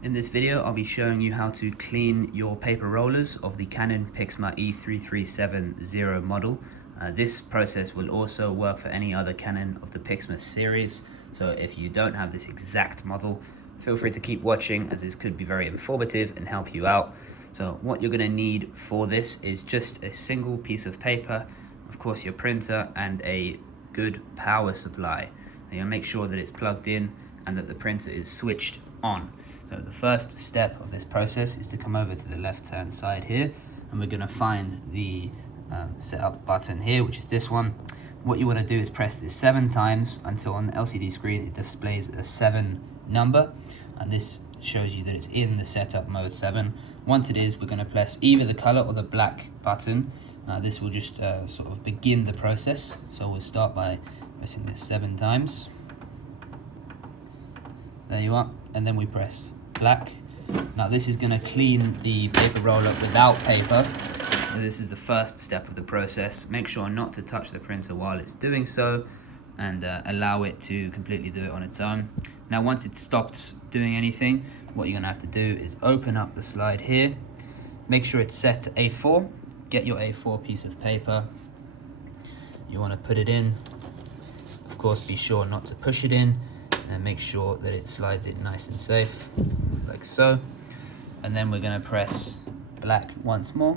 In this video, I'll be showing you how to clean your paper rollers of the Canon Pixma MX395 model. This process will also work for any other Canon of the Pixma series, so if you don't have this exact model, feel free to keep watching as this could be very informative and help you out. So what you're going to need for this is just a single piece of paper, of course your printer, and a good power supply. Now you'll make sure that it's plugged in and that the printer is switched on. So the first step of this process is to come over to the left hand side here, and we're going to find the setup button here, which is this one. What you want to do is press this 7 times until on the LCD screen it displays a 7 number, and this shows you that it's in the setup mode 7. Once it is, we're going to press either the color or the black button. This will just sort of begin the process. So we'll start by pressing this 7 times. There you are, and then we press black. Now this is going to clean the paper roller without paper. So this is the first step of the process. Make sure not to touch the printer while it's doing so, and allow it to completely do it on its own. Now once it's stopped doing anything, what you're going to have to do is open up the slide here. Make sure it's set to A4. Get your A4 piece of paper. You want to put it in. Of course, be sure not to push it in, and make sure that it slides in nice and safe, like so. And then we're going to press black once more.